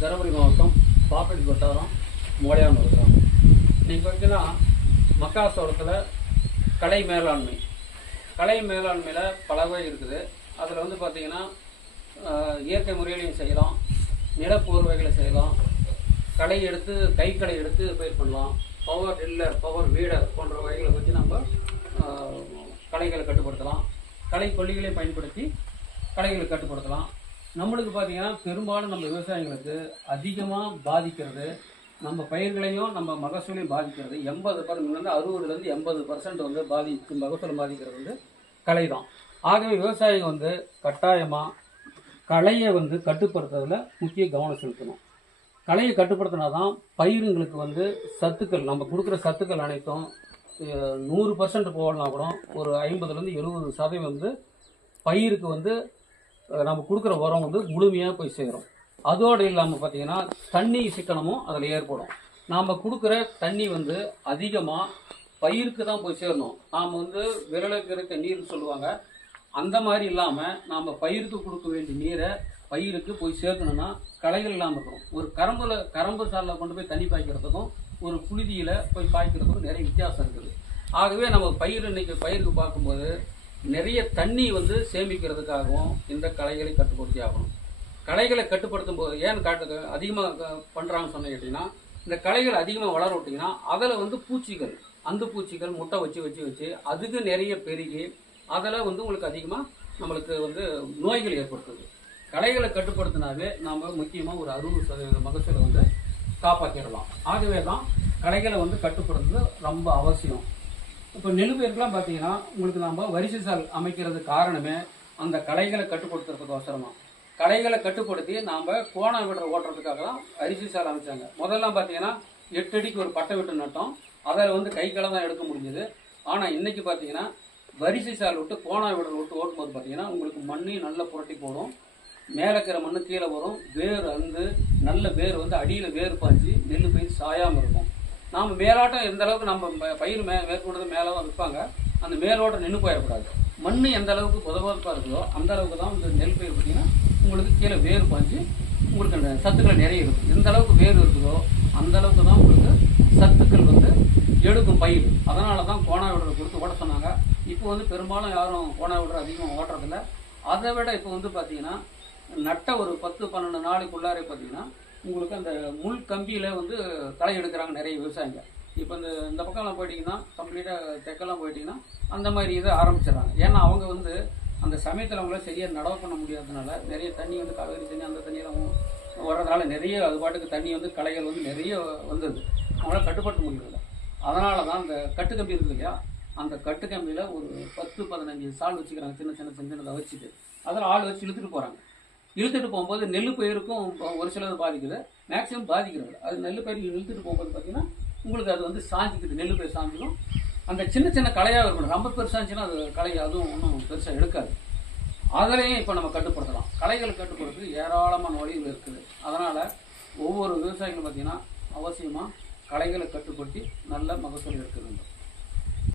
தருமபுரி மாவட்டம் பாப்பட்டி வட்டாரம் மோலையான் இருக்கிறோம். இன்றைக்கி பார்த்தீங்கன்னா மக்காசோளத்தில் கலை மேலாண்மையில் பல வகை இருக்குது. அதில் வந்து பார்த்திங்கன்னா இயற்கை முறையிலையும் செய்யலாம், நிலப்போர்வைகளை செய்யலாம், களை எடுத்து பயிர் பண்ணலாம், பவர் டில்லர், பவர் வீடர் போன்ற வகைகளை வச்சு நம்ம களைகளை கட்டுப்படுத்தலாம். களை கொல்லிகளை பயன்படுத்தி களைகளை கட்டுப்படுத்தலாம். நம்மளுக்கு பார்த்திங்கன்னா பெரும்பாலும் நம்ம விவசாயிகளுக்கு அதிகமாக பாதிக்கிறது நம்ம பயிர்களையும் நம்ம மகசூலையும் பாதிக்கிறது 60% 80% வந்து மகசூலை பாதிக்கிறது வந்து களை தான். ஆகவே விவசாயிகள் வந்து கட்டாயமாக களையை வந்து கட்டுப்படுத்துறதுல முக்கிய கவனம் செலுத்தணும். களையை கட்டுப்படுத்தினா தான் பயிருங்களுக்கு வந்து சத்துக்கள், நம்ம கொடுக்குற சத்துக்கள் அனைத்தும் 100% போகலாம் கூட ஒரு 50-70% வந்து பயிருக்கு வந்து நம்ம கொடுக்குற உரம் வந்து முழுமையாக போய் சேரும். அதோடு இல்லாமல் பார்த்தீங்கன்னா தண்ணி சிக்கனமும் அதில் ஏற்படும். நாம் கொடுக்குற தண்ணி வந்து அதிகமாக பயிருக்கு தான் போய் சேரணும். நாம் வந்து விரலுக்கு இருக்க நீர்னு சொல்லுவாங்க, அந்த மாதிரி இல்லாமல் நாம் பயிருக்கு கொடுக்க வேண்டிய நீரை பயிருக்கு போய் சேர்க்கணும்னா களைகள் இல்லாமல் இருக்கணும். ஒரு கரம்பு சாலில் கொண்டு போய் தண்ணி பாய்க்கிறதுக்கும் ஒரு புழுதியில் போய் பாய்க்கிறதுக்கும் நிறைய வித்தியாசம் இருக்குது. ஆகவே நம்ம இன்னைக்கு பயிருக்கு பார்க்கும்போது நிறைய தண்ணி வந்து சேமிக்கிறதுக்காகவும் இந்த களைகளை கட்டுப்படுத்தி ஆகணும். களைகளை கட்டுப்படுத்தும் போது ஏன் அதிகமாக பண்ணுறாங்கன்னு சொன்ன கேட்டிங்கன்னா, இந்த களைகள் அதிகமாக வளர விட்டிங்கன்னா அதில் வந்து பூச்சிகள் முட்டை வச்சு அதுக்கு நிறைய பெருகி அதில் வந்து உங்களுக்கு அதிகமாக நம்மளுக்கு வந்து நோய்கள் ஏற்படுத்துது. களைகளை கட்டுப்படுத்தினாவே நாம் முக்கியமாக ஒரு 60% மகசூலை வந்து காப்பாற்றிடலாம். ஆகவே தான் களைகளை வந்து கட்டுப்படுத்துறது ரொம்ப அவசியம். இப்போ நெல்லுபயிர்கள்லாம் பார்த்தீங்கன்னா உங்களுக்கு நம்ம வரிசை சால் அமைக்கிறது காரணமே அந்த களைகளை கட்டுப்படுத்துறதுக்கு அவசரமாக. களைகளை கட்டுப்படுத்தி நாம் கோண விடுற ஓட்டுறதுக்காக தான் அரிசி சால் அமைச்சாங்க. முதல்லாம் பார்த்தீங்கன்னா 8 அடிக்கு ஒரு பட்டை விட்டு நட்டோம், அதில் வந்து கைகளை தான் எடுக்க முடிஞ்சது. ஆனால் இன்னைக்கு பார்த்தீங்கன்னா வரிசை சால் விட்டு கோண விடுற ஓட்டும்போது பார்த்தீங்கன்னா உங்களுக்கு மண்ணையும் நல்லா புரட்டி போடும், மேலே இருக்கிற மண்ணு கீழே வரும், வேர் வந்து நல்ல வேர் வந்து அடியில் வேர் பாய்ச்சி நெல் பயிர் சாயாமல் இருக்கும். நாம் மேலோட்டம் எந்த அளவுக்கு நம்ம பயிர் மேற்கொண்டது மேலே தான் விற்பாங்க, அந்த மேலோட்டம் நின்று போயிடக்கூடாது. மண் எந்த அளவுக்கு புதப்பாக இருக்குதோ அந்த அளவுக்கு தான் இந்த நெல் பயிர் பார்த்தீங்கன்னா உங்களுக்கு கீழே வேர் பாய்ச்சி உங்களுக்கு அந்த சத்துக்கள் நிறைய இருக்கும். எந்த அளவுக்கு வேர் இருக்குதோ அந்த அளவுக்கு தான் உங்களுக்கு சத்துக்கள் வந்து எடுக்கும் பயிர். அதனால தான் கோணா விடுற கொடுத்து ஓட்ட சொன்னாங்க. இப்போ வந்து பெரும்பாலும் யாரும் கோணா விடுற அதிகமாக ஓட்டுறதில்ல. அதை விட இப்போ வந்து பார்த்தீங்கன்னா நட்ட ஒரு 10-12 நாளைக்குள்ளாரே பார்த்தீங்கன்னா உங்களுக்கு அந்த முள் கம்பியில் வந்து களை எடுக்கிறாங்க நிறைய விவசாயிங்க. இப்போ இந்த பக்கம்லாம் போயிட்டிங்கன்னா கம்ப்ளீட்டாக தெற்கெல்லாம் போயிட்டிங்கன்னா அந்த மாதிரி இதை ஆரம்பிச்சிடறாங்க. ஏன்னா அவங்க வந்து அந்த சமயத்தில் அவங்கள சரியாக நடவு பண்ண முடியாததுனால நிறைய தண்ணி வந்து காவேரி தண்ணி அந்த தண்ணியெல்லாம் வர்றதுனால நிறைய அது பாட்டுக்கு தண்ணி வந்து களைகள் வந்து நிறைய வந்தது, அவங்களால கட்டுப்படுத்த முடியல. அதனால தான் அந்த கட்டுக்கம்பி இருக்குது இல்லையா, அந்த கட்டுக்கம்பியில் ஒரு 10-15 சால் வச்சுக்கிறாங்க, சின்னதை வச்சுட்டு அதில் ஆள் வச்சு இழுத்துட்டு போகும்போது நெல் பயிருக்கும் ஒரு சிலது பாதிக்குது, மேக்ஸிமம் பாதிக்கிறது. அது நெல் பயிர் இழுத்துட்டு போகும்போது பார்த்தீங்கன்னா உங்களுக்கு அது வந்து சாஞ்சிக்குது, நெல் பயிர் சாஞ்சிடும். அந்த சின்ன களையாக இருக்கணும், ரொம்ப பெருசாச்சுன்னா அது களை அதுவும் ஒன்றும் பெருசாக எடுக்காது. அதிலையும் இப்போ நம்ம கட்டுப்படுத்தலாம். களைகளை கட்டுப்படுத்துறது ஏராளமான வழிகள் இருக்குது. அதனால் ஒவ்வொரு விவசாயிகளும் பார்த்திங்கன்னா அவசியமாக களைகளை கட்டுப்படுத்தி நல்ல மகசூல் எடுக்க வேண்டும்.